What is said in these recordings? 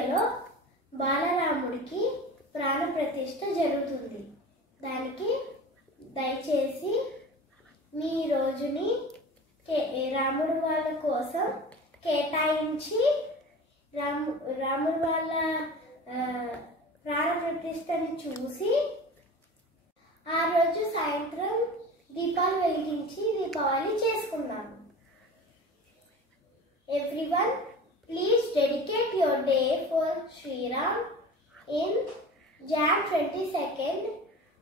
అయోధ్యలో బాలరాముడికి ప్రాణప్రతిష్ఠ జరుగుతుంది. దానికి దయచేసి మీ రోజుని రాముడి వాళ్ళ కోసం కేటాయించి రాముడి వాళ్ళ ప్రాణప్రతిష్ఠని చూసి ఆ రోజు సాయంత్రం దీపాలు వెలిగించి దీపావళి చేసుకుందాం. Everyone, please dedicate your day for Sri Ram in Jan 22nd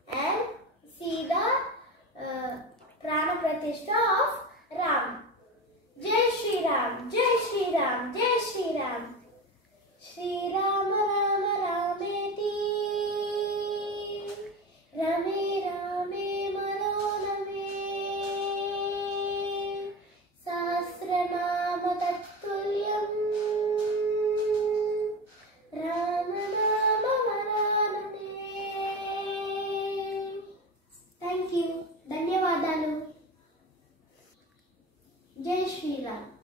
and see the Prana Pratishtha of Ram. Jai Shri Ram, Jai Shri Ram, Jai Shri Ram. Shri Rama Rama Rameti Rame Rame Manoname Sahasranama Tattulyam Rama Nama Varanate. Thank you. ధన్యవాదాలు. జై శ్రీరామ్.